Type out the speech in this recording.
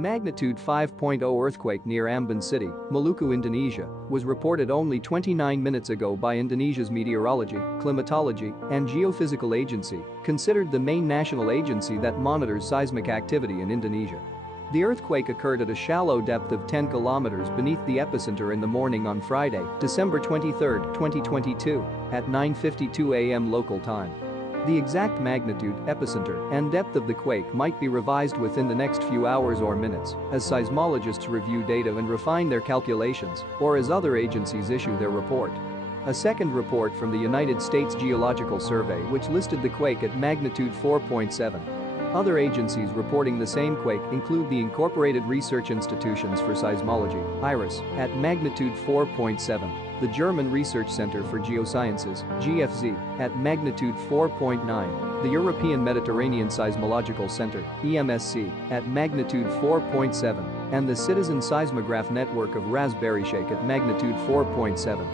magnitude 5.0 earthquake near Ambon City, Maluku, Indonesia, was reported only 29 minutes ago by Indonesia's Meteorology, Climatology, and Geophysical Agency, considered the main national agency that monitors seismic activity in Indonesia. The earthquake occurred at a shallow depth of 10 kilometers beneath the epicenter in the morning on Friday, December 23, 2022, at 9:52 a.m. local time. The exact magnitude, epicenter, and depth of the quake might be revised within the next few hours or minutes as seismologists review data and refine their calculations, or as other agencies issue their report. A second report from the United States Geological Survey which listed the quake at magnitude 4.7. Other agencies reporting the same quake include the Incorporated Research Institutions for Seismology, IRIS, at magnitude 4.7, the German Research Center for Geosciences, GFZ, at magnitude 4.9, the European Mediterranean Seismological Center, EMSC, at magnitude 4.7, and the Citizen-Seismograph network of RaspberryShake at magnitude 4.7.